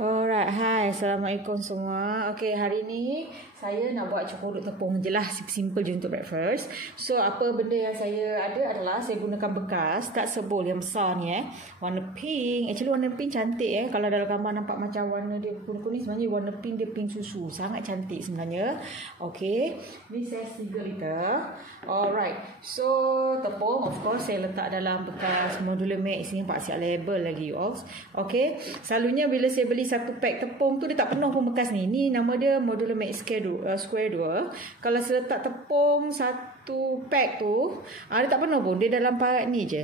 Alright, hai, Assalamualaikum semua. Okay, hari ni saya nak buat cukup tepung je lah, simple je untuk breakfast. So, apa benda yang saya ada adalah saya gunakan bekas kat sebol yang besar ni warna pink. Actually warna pink cantik kalau dalam gambar nampak macam warna dia kuning-kuning, sebenarnya warna pink dia pink susu. Sangat cantik sebenarnya. Okay, ni saya 3 liter. Alright, so tepung of course saya letak dalam bekas modular mix ni, nampak siap label lagi you all. Okay, selalunya bila saya beli satu pack tepung tu dia tak penuh pun bekas ni. Ni nama dia modular mix square 2. Kalau saya letak tepung satu pack tu, dia tak penuh pun. Dia dalam parat ni je.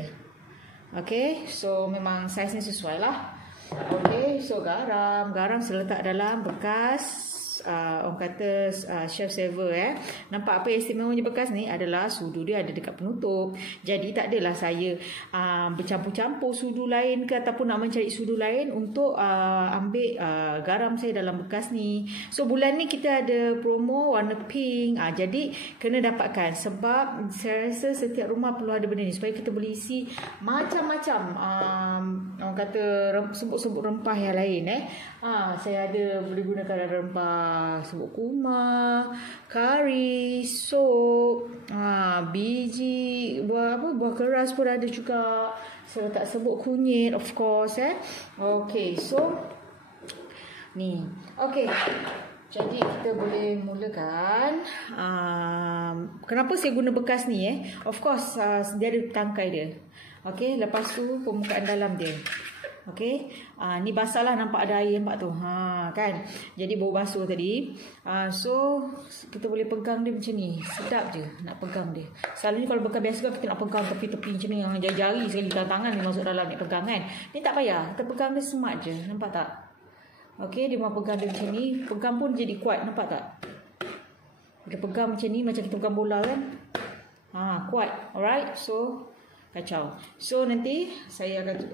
Okay, so memang saiz ni sesuai lah. Okay, so garam saya letak dalam bekas orang kata chef saver Nampak apa istimewanya bekas ni adalah sudu dia ada dekat penutup. Jadi tak adalah saya bercampur-campur sudu lain ke ataupun nak mencari sudu lain untuk ambil garam saya dalam bekas ni. So bulan ni kita ada promo warna pink. Jadi kena dapatkan sebab saya rasa setiap rumah perlu ada benda ni supaya kita boleh isi macam-macam orang kata sebut-sebut rempah yang lain saya ada boleh gunakan rempah sebut kumar, kari, sop, biji, buah keras pun ada juga. Saya letak sebut kunyit of course Okay, so ni. Okay, jadi kita boleh mulakan. Kenapa saya guna bekas ni Of course dia ada tangkai dia. Okay, lepas tu permukaan dalam dia. Okay, ni basah lah, nampak ada air nampak tu kan. Jadi bau basuh tadi. So kita boleh pegang dia macam ni. Sedap je nak pegang dia. Selalunya kalau bekas biasa kita nak pegang tepi-tepi macam ni, yang jari-jari sekali tangan ni masuk dalam ni pegang kan. Ni tak payah, kita pegang dia smart je. Nampak tak? Okay, dia mau pegang dia macam ni. Pegang pun jadi kuat, nampak tak? Kita pegang macam ni, macam kita pegang bola kan. Kuat. Alright, so kacau. So nanti saya akan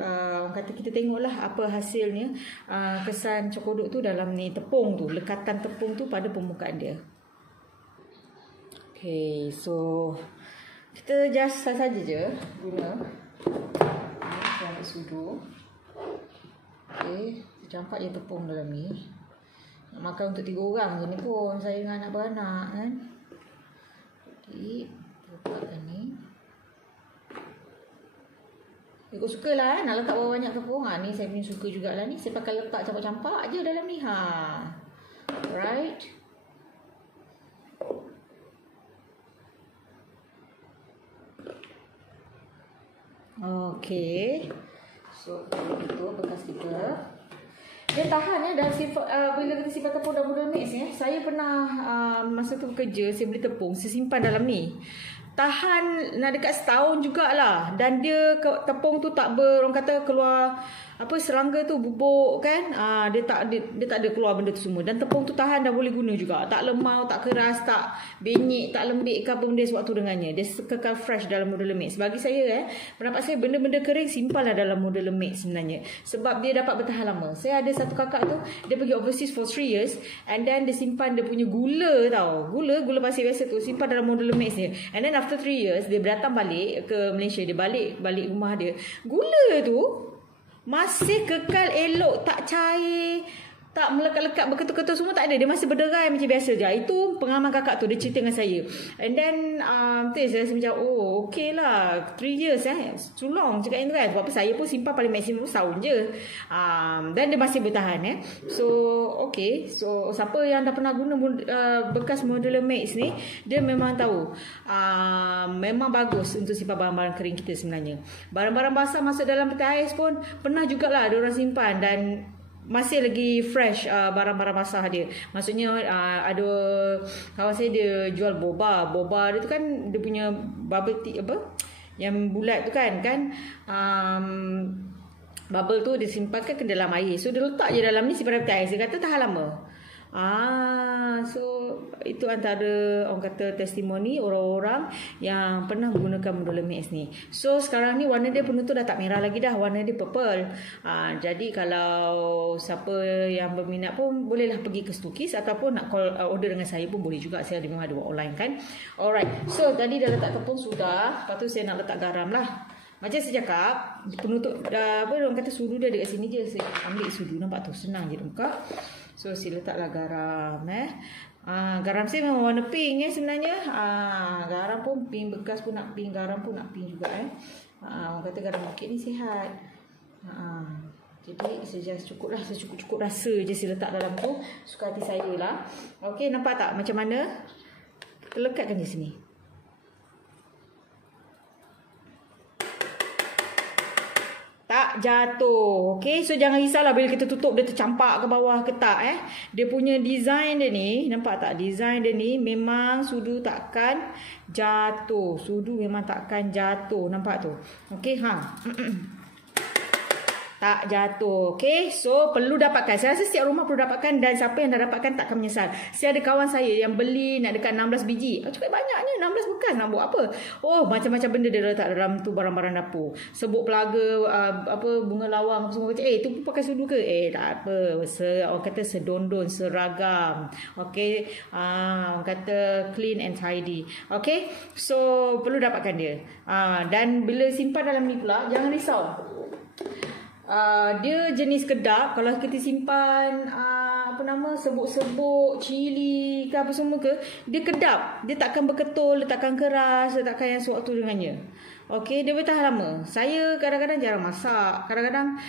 kata kita tengoklah apa hasilnya, kesan cokodok tu dalam ni tepung tu, lekatan tepung tu pada permukaan dia. Okay, so kita just saja je guna saya sudu. Okay, campak je tepung dalam ni. Nak makan untuk 3 orang je ni pun, saya dengan anak beranak kan. Jadi letakkan ni. Ikut suka lah nak letak berapa banyak tepung. Ni saya punya suka jugalah ni. Saya pakai letak campak-campak je dalam ni. Alright. Okay. So itu bekas kita. Dia tahan dan sifat, bila kita simpan tepung dalam modular mix saya pernah masa tu bekerja, saya beli tepung, saya simpan dalam ni. Tahan nak dekat setahun jugalah. Dan dia tepung tu tak orang kata keluar serangga tu bubuk kan. Dia tak ada keluar benda tu semua. Dan tepung tu tahan dah boleh guna juga. Tak lemau, tak keras, tak benyek, tak lembik ke apa benda sewaktu dengannya. Dia kekal fresh dalam modular mix. Bagi saya pendapat saya benda-benda kering simpanlah dalam modular mix sebenarnya. Sebab dia dapat bertahan lama. Saya ada satu kakak tu, dia pergi overseas for 3 years and then dia simpan dia punya gula tau. Gula pasir biasa tu simpan dalam modular mix dia. And then after 3 years dia datang balik ke Malaysia, dia balik rumah dia. Gula tu masih kekal elok, tak cair, tak melekat-lekat berketul-ketul semua, tak ada. Dia masih berderai macam biasa je. Itu pengalaman kakak tu, dia cerita dengan saya. And then saya rasa macam okay lah, 3 years too long cakap yang tu kan. Sebab apa, saya pun simpan paling maksimum setahun je. Dan dia masih bertahan So okay, so siapa yang dah pernah guna bekas modular mix ni, dia memang tahu memang bagus untuk simpan barang-barang kering kita sebenarnya. Barang-barang basah masuk dalam peti ais pun pernah jugalah ada orang simpan dan masih lagi fresh barang-barang basah dia. Maksudnya ada kawan saya dia jual boba dia tu kan, dia punya bubble tea yang bulat tu kan bubble tu disimpankan ke dalam air. So dia letak je dalam ni, simpan dalam air. Dia kata tahan lama. So itu antara orang kata testimoni orang-orang yang pernah menggunakan modular mix ni. So sekarang ni warna dia penutup dah tak merah lagi dah, warna dia purple. Jadi kalau siapa yang berminat pun bolehlah pergi ke Stokis ataupun nak call order dengan saya pun boleh juga. Saya memang ada buat online kan. Alright, so tadi dah letak tepung sudah. Lepas tu saya nak letak garam lah. Macam saya cakap, penutup apa orang kata sudu dia ada kat sini je. Saya ambil sudu, nampak tu senang je buka. So saya letaklah garam garam saya memang warna pink sebenarnya. Garam pun pink, bekas pun nak pink, garam pun nak pink juga orang kata garam bukit ni sihat. Jadi saya just cukup lah, secukup-cukup rasa je saya letak dalam tu. Suka hati saya lah. Okey, nampak tak macam mana? Kita lekatkan di sini. Tak jatuh. Okey, so jangan risaulah bila kita tutup dia tercampak ke bawah ke tak Dia punya design dia ni, nampak tak? Design dia ni memang sudu takkan jatuh. Sudu memang takkan jatuh. Nampak tu? Okey, tak jatuh. Okay. So perlu dapatkan. Saya rasa setiap rumah perlu dapatkan. Dan siapa yang dah dapatkan takkan menyesal. Saya ada kawan saya yang beli nak dekat 16 biji. Cukup banyaknya. 16 bekas nak buat apa? Oh, macam-macam benda dia letak dalam tu, barang-barang dapur. Sebut pelaga, bunga lawang semua. Tu pun pakai sudu ke? Tak apa. Orang kata sedondon, seragam. Okay. Orang kata clean and tidy. Okay. So perlu dapatkan dia. Dan bila simpan dalam ni pula, jangan risau. Dia jenis kedap. Kalau kita simpan sebuk-sebuk, cili ke apa semua ke, dia kedap. Dia takkan berketul, dia takkan keras, dia takkan yang sewaktu dengannya. Okey, dia boleh tahan lama. Saya kadang-kadang jarang masak. Kadang-kadang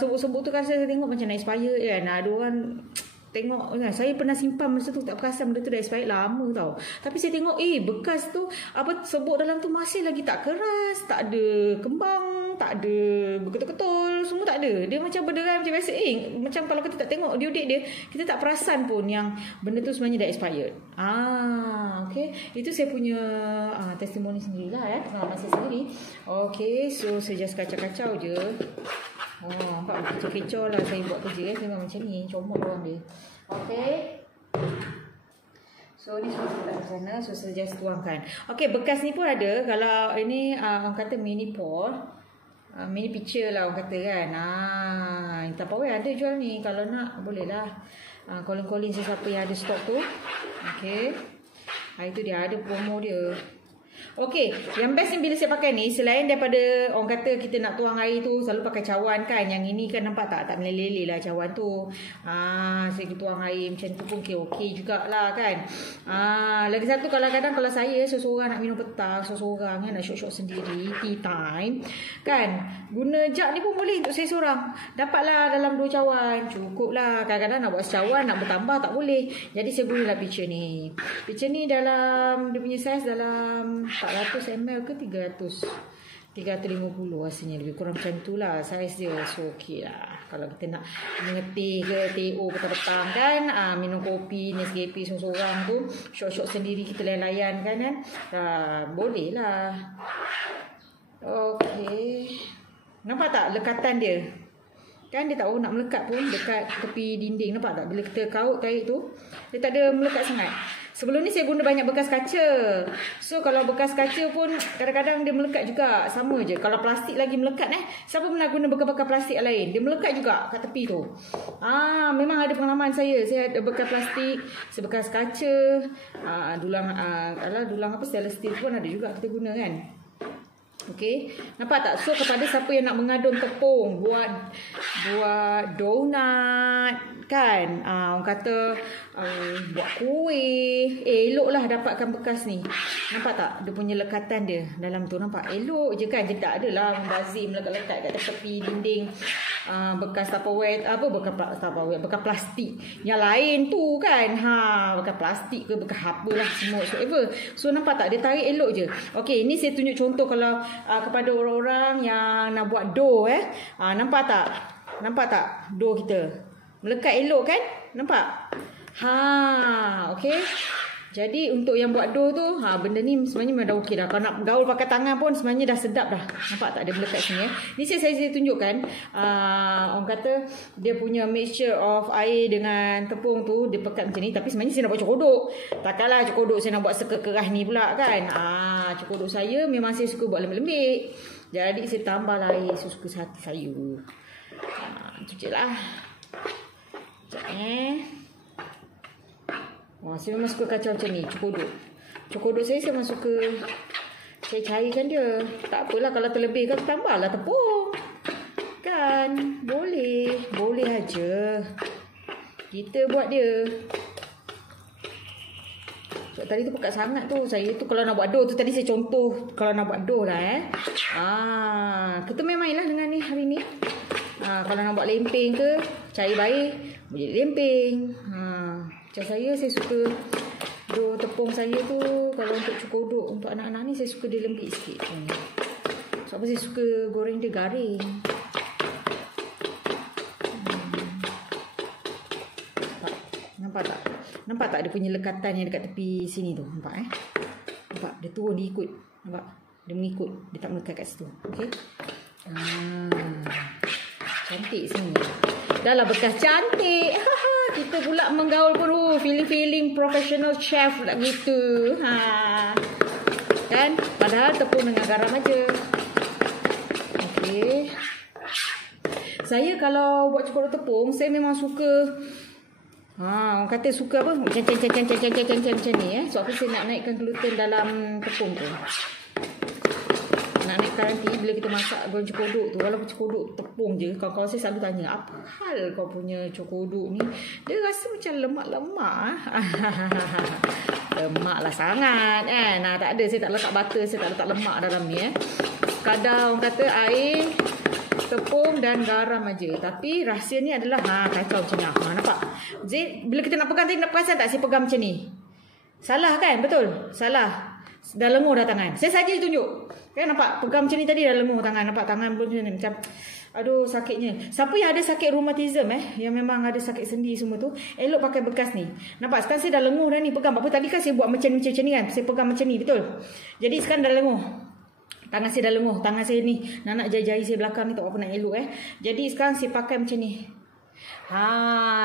sebuk-sebuk tu kan saya tengok macam nak expire kan. Ada orang tengok saya pernah simpan masa tu tak perasan benda tu dah expired lama tau. Tapi saya tengok bekas tu sebut dalam tu masih lagi tak keras, tak ada kembang, tak ada berketul-ketul, semua tak ada. Dia macam berderai macam biasa. Macam kalau kita tak tengok due date dia, kita tak perasan pun yang benda tu sebenarnya dah expired. Okey. Itu saya punya testimoni sendirilah pengalaman saya sendiri. Okey, so saya just kacau-kacau je. Nampak kecoh-kecoh lah saya buat kerja saya memang macam ni, comot orang dia. Okay. So ni semua saya letak ke sana. So saya just tuangkan. Okay, bekas ni pun ada. Kalau ini orang kata mini pot, mini pitcher lah orang kata kan. Tupperware ada jual ni. Kalau nak boleh lah. Calling sesiapa yang ada stok tu. Okay. Itu dia ada promo dia. Okey, yang best ni bila saya pakai ni, selain daripada orang kata kita nak tuang air tu selalu pakai cawan kan. Yang ini kan nampak tak meleleh lah cawan tu. Saya tuang air macam tu pun okey jugalah kan. Lagi satu kadang-kadang kalau saya seorang nak minum petang, seorang nak syok-syok sendiri, tea time kan, guna jug ni pun boleh untuk saya seorang. Dapatlah dalam 2 cawan, cukup lah. Kadang-kadang nak buat secawan, nak bertambah tak boleh. Jadi saya gunalah pitcher ni. Pitcher ni dalam dia punya saiz dalam 400 ml ke 350 rasanya, lebih kurang macam tu lah saiz dia. So okey lah kalau kita nak mengetih ke TO petang-petang kan, minum kopi Nescafe seorang tu, syok-syok sendiri kita layan kan boleh lah. Okey, nampak tak lekatan dia kan, dia tak nak melekat pun dekat tepi dinding. Nampak tak bila kita kaut tarik tu, dia tak ada melekat sangat. Sebelum ni saya guna banyak bekas kaca. So kalau bekas kaca pun kadang-kadang dia melekat juga. Sama je. Kalau plastik lagi melekat siapa pernah guna bekas-bekas plastik lain? Dia melekat juga kat tepi tu. Memang ada pengalaman saya. Saya ada bekas plastik, sebekas kaca, dulang apa stainless steel pun ada juga kita guna kan. Okey, nampak tak? So kepada siapa yang nak mengadun tepung buat donat kan, orang kata buat kuih, eloklah dapatkan bekas ni. Nampak tak? Dia punya lekatan dia dalam tu, nampak elok je kan. Dia tak adalah membazir melekat-lekat kat tepi dinding bekas Tupperware, bekas plastik yang lain tu kan. Bekas plastik ke bekas apalah semua whatever. So nampak tak? Dia tarik elok je. Okey, ini saya tunjuk contoh kalau kepada orang-orang yang nak buat dough nampak tak? Nampak tak dough kita? Melekat elok kan? Nampak? Okey. Jadi untuk yang buat dough tu, benda ni sebenarnya memang dah okey dah. Kalau nak gaul pakai tangan pun sebenarnya dah sedap dah. Nampak tak dia melekat sini Ni saya tunjukkan. Orang kata dia punya mixture of air dengan tepung tu dia pekat macam ni. Tapi sebenarnya saya nak buat cokodok. Takkanlah cokodok saya nak buat sekekerah ni pula kan. Cokodok saya memang saya suka buat lembik-lembik. Jadi saya tambahlah air sesuka hati saya. Itu je lah. Saya memang suka kacau macam ni, cokodok. Cokodok saya memang suka Saya carikan dia. Tak apalah kalau terlebih kan tambahlah tepung. Kan? Boleh. Boleh aja. Kita buat dia. So, tadi tu pekat sangat tu. Saya tu kalau nak buat dough tu tadi saya contoh kalau nak buat dough lah kita main lah dengan ni hari ni. Kalau nak buat lempeng ke, cari baik boleh lempeng. Macam saya suka dough tepung saya tu kalau untuk cukodok untuk anak-anak ni saya suka dia lembik sikit. Sebab saya suka goreng dia garing. Nampak tak? Nampak tak dia punya lekatan yang dekat tepi sini tu? Nampak Nampak? Dia turun, dia ikut. Nampak? Dia mengikut. Dia tak melekat kat situ. Okey? Cantik sini. Dah lah bekas cantik. Kita pula menggaul pun. Feeling-feeling professional chef tak gitu. Kan? Padahal tepung dengan garam aja. Okey. Saya kalau buat cukodok tepung, saya memang suka orang kata suka apa? Macam ni Sebab apa saya nak naikkan gluten dalam tepung tu. Nak naikkan nanti bila kita masak goreng cukodok tu, walaupun cukodok tepung je, kawan-kawan saya selalu tanya, apa hal kau punya cukodok ni? Dia rasa macam lemak-lemak. Lemak lah sangat kan. Tak ada, saya tak letak butter, saya tak letak lemak dalam ni Kadar orang kata air, tepung dan garam aja. Tapi rahsia ni adalah kacau macam ni. Nampak? Zaid, bila kita nak pegang tadi, nak perasan tak saya pegang macam ni? Salah kan? Betul? Salah. Dah lengur dah tangan. Saya saja tunjuk. Kan nampak? Pegang macam ni tadi dah lengur tangan. Nampak tangan pun macam aduh sakitnya. Siapa yang ada sakit rheumatism yang memang ada sakit sendi semua tu, elok pakai bekas ni. Nampak? Sekarang saya dah lengur dah ni pegang. Apa tadi kan saya buat macam ni kan? Saya pegang macam ni, betul? Jadi sekarang dah lengur. Tangan saya dah lenguh. Tangan saya ni. Nak jari-jari saya belakang ni tak apa nak elok Jadi sekarang saya pakai macam ni.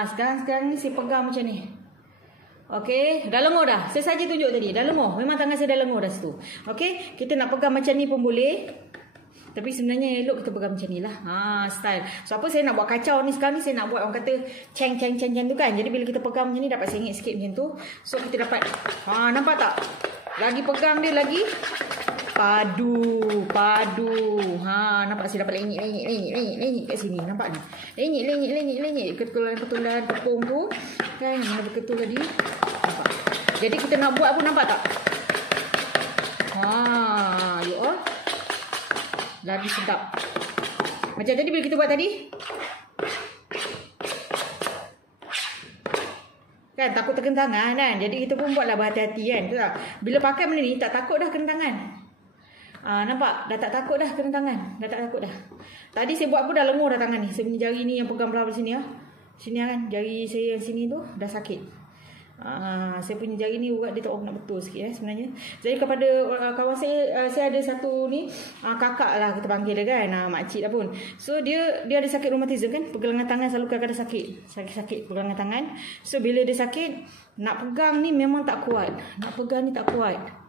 Sekarang ni saya pegang macam ni. Okey. Dah lenguh dah. Saya saja tunjuk tadi. Dah lenguh. Memang tangan saya dah lenguh dah situ. Okey. Kita nak pegang macam ni pun boleh. Tapi sebenarnya elok kita pegang macam ni lah. Style. So apa saya nak buat kacau ni sekarang ni. Saya nak buat orang kata ceng tu kan. Jadi bila kita pegang macam ni dapat sengit sikit macam tu. So kita dapat. Nampak tak? Lagi pegang dia lagi. Padu. Nampak saya dapat lenyit kat sini. Nampak ni. Lenyit. Ketulan tepung tu. Kan mana berketul tadi. Nampak. Jadi kita nak buat pun nampak tak? Lagi sedap. Macam tadi bila kita buat tadi. Kan takut terkena tangan kan. Jadi kita pun buatlah berhati-hati kan. Bila pakai benda ni tak takut dah kena tangan. Nampak? Dah tak takut dah kena tangan. Dah tak takut dah. Tadi saya buat pun dah lengur dah tangan ni. Saya punya jari ni yang pegang belah sini Sini kan. Jari saya yang sini tu dah sakit. Saya punya jari ni urat dia tak nak betul sikit sebenarnya. Jadi kepada kawan saya ada satu ni kakak lah kita panggil dia kan. Makcik lah pun. So dia ada sakit rheumatism kan. Pergelangan tangan selalu kadang-kadang sakit pergelangan tangan. So bila dia sakit, nak pegang ni memang tak kuat. Nak pegang ni tak kuat.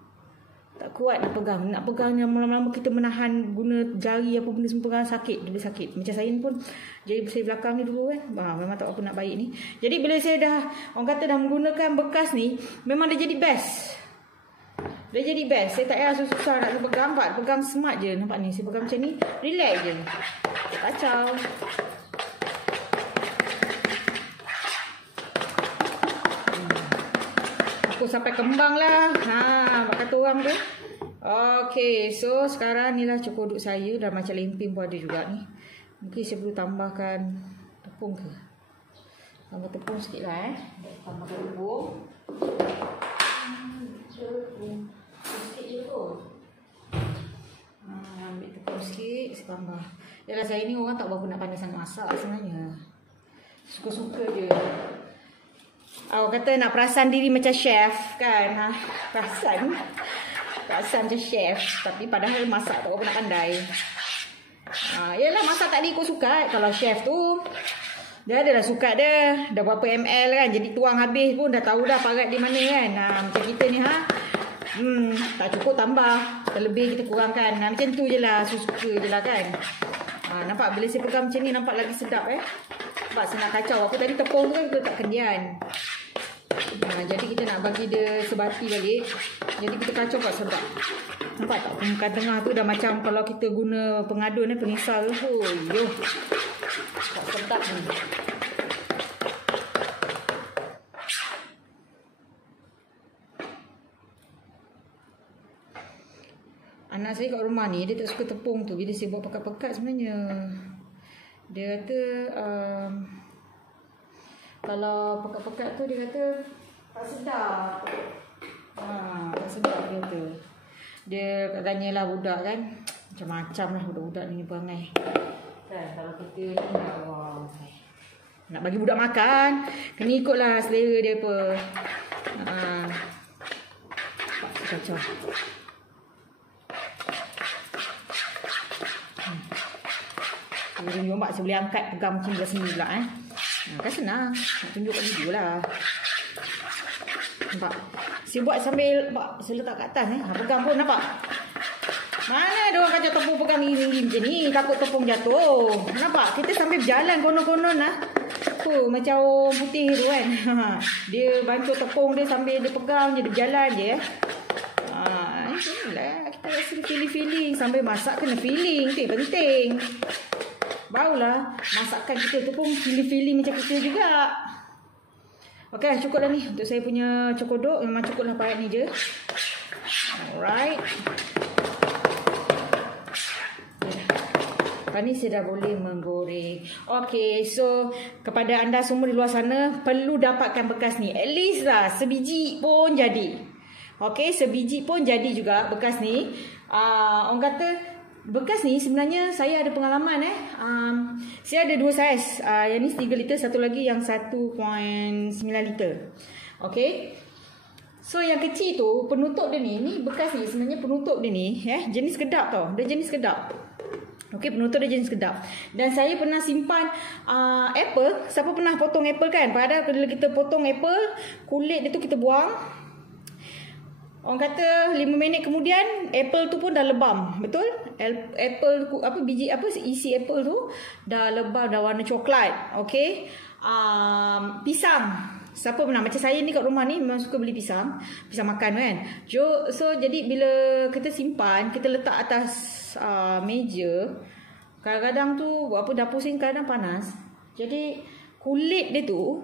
Tak kuat nak pegang. Nak pegang yang lama-lama kita menahan guna jari apa benda semua pegang sakit. Dia sakit. Macam saya ni pun jari saya belakang ni dulu kan. Memang tak apa nak baik ni. Jadi bila saya dah orang kata dah menggunakan bekas ni, memang dia jadi best. Dia jadi best. Saya tak payah susah nak pegang. Pegang smart je. Nampak ni. Saya pegang macam ni. Relax je. Kacau. Aku sampai kembang lah. Kata orang tu. Okay. So sekarang ni lah cukodok saya. Dah macam lempeng pun ada juga ni. Mungkin saya perlu tambahkan tepung ke. Tambah tepung sikit lah Tambahkan tepung. Sikit je tu. Ambil tepung sikit. Saya tambah. Yalah saya ni orang tak berapa nak pandai sangat masak sebenarnya. Suka-suka je. Orang kata nak perasan diri macam chef kan. Perasan macam chef. Tapi padahal masak tak berapa nak pandai. Yalah masak tak diikut sukat. Kalau chef tu dia adalah sukat dia. Dah berapa ml kan. Jadi tuang habis pun dah tahu dah parat di mana kan. Macam kita ni tak cukup tambah. Terlebih kita kurangkan. Macam tu je lah. Suka je lah kan. Nampak bila saya pegang macam ni nampak lagi sedap Nampak saya nak kacau. Apa tadi tepung tu kan kita tak kendian. Jadi kita nak bagi dia sebati balik. Jadi kita kacau kat sedap. Nampak tak? Permukaan tengah tu dah macam kalau kita guna pengadun ni, penisal tu. Yo. Tak sedap ni. Anak saya kat rumah ni, dia tak suka tepung tu. Bila saya buat pekat-pekat sebenarnya, dia kata kalau pekat-pekat tu dia kata tak sedap. Tak sedap dia kata. Dia tanyalah budak kan, macam-macam lah budak-budak ni perangai. Kan kalau kita ni nak bagi budak makan, kena ikutlah selera dia apa. Kacau. Dia tunjuk mak, saya boleh angkat pegang macam belah sini pula kan senang. Nak tunjuk kat video lah. Nampak? Saya buat sambil saya letak kat atas pegang pun nampak. Mana ada orang kacau tepung pegang tinggi macam ni, takut tepung jatuh. Nampak? Kita sambil berjalan konon-konon lah. Tu macam orang putih tu kan. Dia bancuh tepung dia sambil dia pegang je, dia berjalan je. Inilah kita rasa feeling-feeling. Sambil masak kena feeling, tu penting. Barulah masakan kita tu pun feeling-feeling macam kita juga. Okey, cukup dah ni untuk saya punya cokodok. Memang cukup lah parat ni je. Alright. Lepas ni saya dah boleh menggoreng. Okey, so kepada anda semua di luar sana, perlu dapatkan bekas ni. At least lah sebiji pun jadi. Okey, sebiji pun jadi juga bekas ni. Orang kata bekas ni sebenarnya saya ada pengalaman saya ada dua saiz. Yang ni 3 liter, satu lagi yang 1.9 liter. Okey. So yang kecil tu penutup dia ni bekas ni sebenarnya penutup dia ni jenis kedap tau. Dia jenis kedap. Okey, penutup dia jenis kedap. Dan saya pernah simpan apple. Siapa pernah potong apple kan? Padahal bila kita potong apple, kulit dia tu kita buang. Orang kata 5 minit kemudian apple tu pun dah lebam. Betul? Apple biji isi apple tu dah lebam, dah warna coklat. Okey. Pisang. Siapa pernah macam saya ni kat rumah ni memang suka beli pisang makan kan. So jadi bila kita simpan, kita letak atas meja, kadang-kadang tu dapur sini kadang panas. Jadi kulit dia tu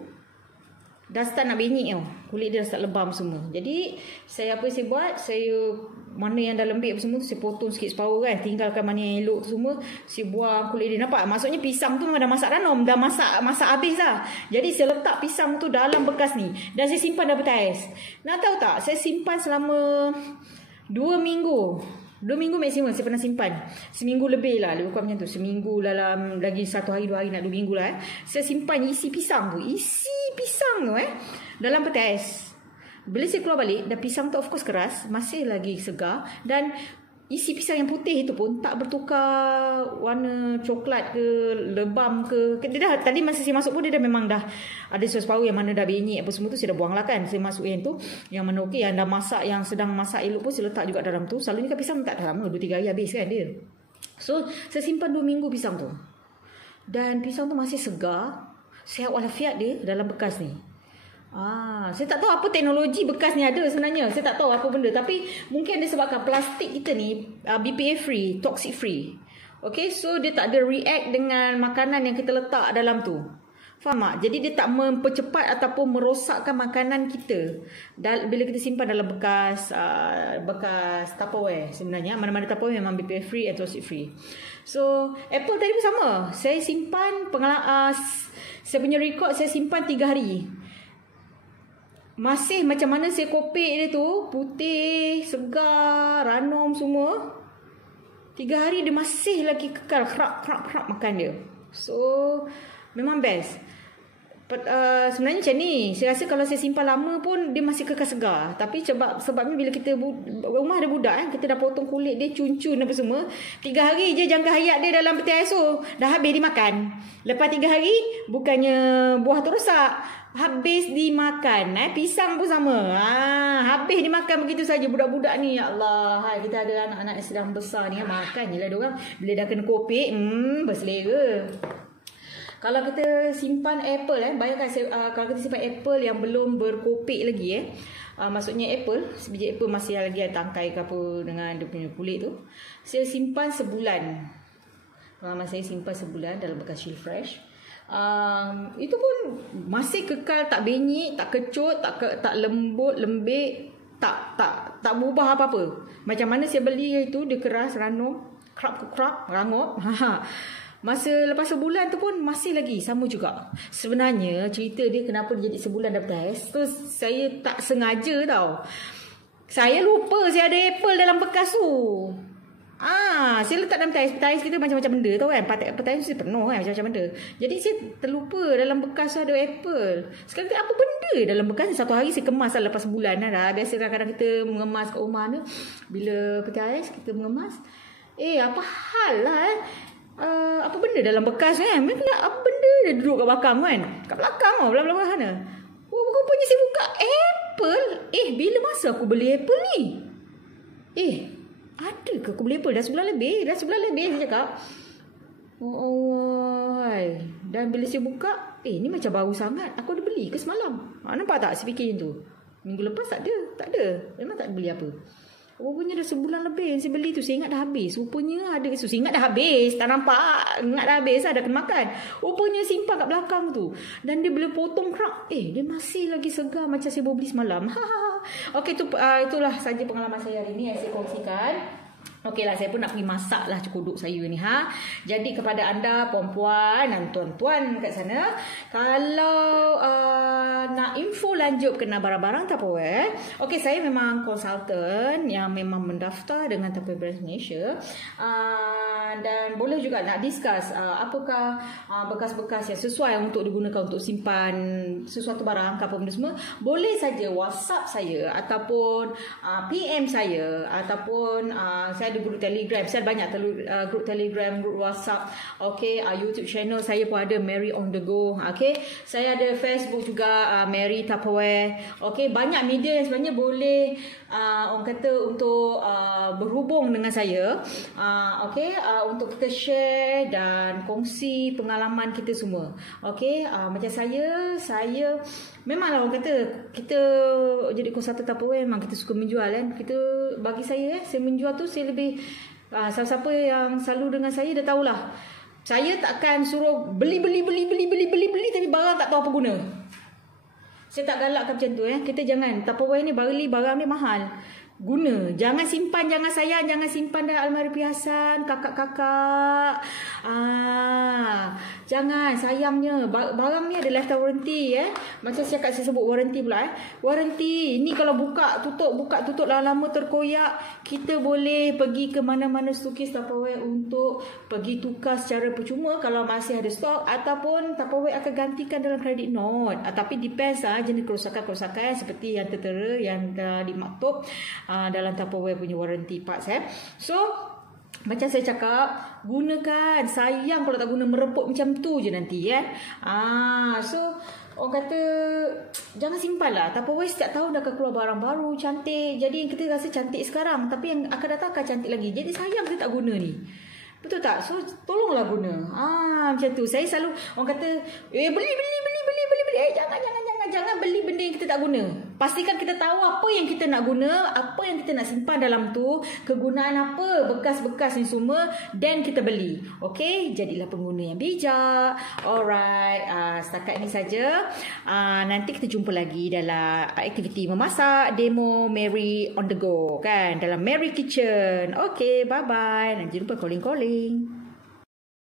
dah start nak benyik tau. Kulit dia dah start lebam semua. Jadi saya buat, saya mana yang dah lembik semua tu saya potong sikit separuh kan, tinggalkan mana yang elok tu semua, saya buang kulit dia. Nampak? Maksudnya pisang tu memang dah masak dalam, dah masak habis lah. Jadi saya letak pisang tu dalam bekas ni dan saya simpan dalam peti ais. Nak tahu tak, saya simpan selama 2 minggu. 2 minggu maksimum saya pernah simpan. Seminggu lebih lah, lebih kurang macam tu. Seminggu dalam lagi 1 hari 2 hari nak 2 minggu lah. Saya simpan isi pisang tu dalam peti ais. Bila saya keluar balik, dan pisang tu of course keras, masih lagi segar, dan isi pisang yang putih itu pun tak bertukar warna coklat ke lebam ke. Dia dah, tadi masa saya masuk pun dia dah memang dah ada separuh yang mana dah benyek apa semua tu saya dah buang lah kan. Saya masuk yang tu, yang mana okey, yang dah masak, yang sedang masak elok pun saya letak juga dalam tu. Selalunya kan pisang tak lama, 2-3 hari habis kan dia. So saya simpan 2 minggu pisang tu, dan pisang tu masih segar, sihat walafiat dia dalam bekas ni. Saya tak tahu apa teknologi bekas ni ada sebenarnya. Saya tak tahu apa benda, tapi mungkin disebabkan plastik kita ni BPA free, toxic free. Okay, so dia tak ada react dengan makanan yang kita letak dalam tu. Faham tak? Jadi dia tak mempercepat ataupun merosakkan makanan kita bila kita simpan dalam bekas Tupperware. Sebenarnya mana-mana Tupperware memang BPA free and toxic free. So apple tadi pun sama. Saya simpan saya punya record, saya simpan 3 hari. Masih macam mana saya kopek dia tu, putih, segar, ranom semua. 3 hari dia masih lagi kekal, kerap makan dia. So memang best. Sebenarnya macam ni, saya rasa kalau saya simpan lama pun dia masih kekal segar. Tapi sebabnya bila kita rumah ada budak kita dah potong kulit dia, cun-cun apa semua, 3 hari je jangka hayat dia dalam peti ais tu dah habis dimakan. Lepas 3 hari bukannya buah tu rosak, habis dimakan. Pisang pun sama. Habis dimakan begitu saja budak-budak ni. Ya Allah, kita ada anak-anak yang sedang besar ni, makan je lah diorang. Bila dah kena kopek, berselera. Kalau kita simpan apple bayangkan kalau kita simpan apple yang belum berkopik lagi maksudnya apple, sebiji apple masih lagi ada tangkai ke apa dengan dia punya kulit tu. Saya simpan sebulan. Pengalaman saya simpan sebulan dalam bekas chill fresh. Itu pun masih kekal, tak benyik, tak kecut, tak lembut, lembik, tak berubah apa-apa. Macam mana saya beli itu, dia keras, ranum, krap, rangup. Masa lepas sebulan tu pun masih lagi sama juga. Sebenarnya cerita dia kenapa dia jadi sebulan dah test tu, saya tak sengaja tau. Saya lupa saya ada apple dalam bekas tu. Saya letak dalam tais kita macam-macam benda tau kan. Tais mesti penuh kan macam-macam benda. Jadi saya terlupa dalam bekas tu ada apple. Sekarang apa benda dalam bekas ni? Satu hari saya kemas lah lepas sebulan dah. Biasa kadang-kadang kita mengemas kat rumah tu. Bila peti ais kita mengemas. Apa hal lah apa benda dalam bekas kan? Apa benda dia duduk kat belakang kan? Kat belakang belah-belah sana. Rupanya saya buka apple. Bila masa aku beli apple ni? Ada ke aku beli apple? Dah sebulan lebih saya cakap. Allah. Dan bila saya buka, ni macam baru sangat. Aku ada beli ke semalam? Nampak tak saya fikir tu? Minggu lepas tak ada. Memang tak beli apa. Rupanya dah sebulan lebih saya beli tu. Saya ingat dah habis. Rupanya ada isu. Saya ingat dah habis. Tak nampak. Ingat dah habis. Dah kena makan. Rupanya simpan kat belakang tu. Dan dia bila potong kerak. Dia masih lagi segar macam saya baru beli semalam. Okey, itulah saja pengalaman saya hari ni yang saya kongsikan. Okeylah, saya pun nak pergi masak lah cukuduk saya ni. Jadi kepada anda puan-puan dan tuan-tuan kat sana, kalau nak info lanjut kena barang-barang Tupperware, okey, saya memang konsultan yang memang mendaftar dengan Tupperware Brands Malaysia. Dan boleh juga nak discuss apakah bekas-bekas yang sesuai untuk digunakan untuk simpan sesuatu barang apa benda semua. Boleh saja WhatsApp saya ataupun PM saya ataupun saya ada grup Telegram. Saya ada banyak grup Telegram, grup WhatsApp. Okey, YouTube channel saya pun ada, Mary on the go. Okey, saya ada Facebook juga, Mary Tupperware. Okey, banyak media yang sebenarnya boleh orang kata untuk berhubung dengan saya. Okey, untuk kita share dan kongsi pengalaman kita semua. Okey, macam saya memanglah orang kata kita jadi konsultan Tupperware memang kita suka menjual kan. Bagi saya menjual tu saya lebih siapa-siapa yang selalu dengan saya dah tahulah. Saya takkan suruh beli tapi barang tak tahu apa guna. Saya tak galakkan macam tu Kita jangan. Tupperware ni beli barang ni mahal. Guna. Jangan simpan, jangan sayang, jangan simpan dalam almari perhiasan kakak-kakak. Jangan, sayangnya. Barang ni ada lifetime warranty Macam saya sebut warranty pula Warranty. Ni kalau buka tutup lama-lama terkoyak, kita boleh pergi ke mana-mana stokis Tupperware untuk pergi tukar secara percuma kalau masih ada stok, ataupun Tupperware akan gantikan dalam credit note. Tapi depends jenis kerosakan-kerosakan seperti yang tertera yang dimaktub dalam Tupperware punya warranty parts So macam saya cakap, gunakan. Sayang kalau tak guna, mereput macam tu je nanti So orang kata jangan simpan lah. Tupperware setiap tahun akan keluar barang baru cantik. Jadi kita rasa cantik sekarang, tapi yang akan datang akan cantik lagi. Jadi sayang kita tak guna ni. Betul tak? So tolonglah guna. Macam tu. Saya selalu orang kata beli. Jangan beli benda yang kita tak guna. Pastikan kita tahu apa yang kita nak guna, apa yang kita nak simpan dalam tu, kegunaan apa, bekas-bekas ni semua, dan kita beli. Okey, jadilah pengguna yang bijak. Alright, setakat ini saja. Nanti kita jumpa lagi dalam aktiviti memasak demo Mary on the go kan, dalam Mary Kitchen. Okey, bye-bye. Nanti jumpa calling-calling.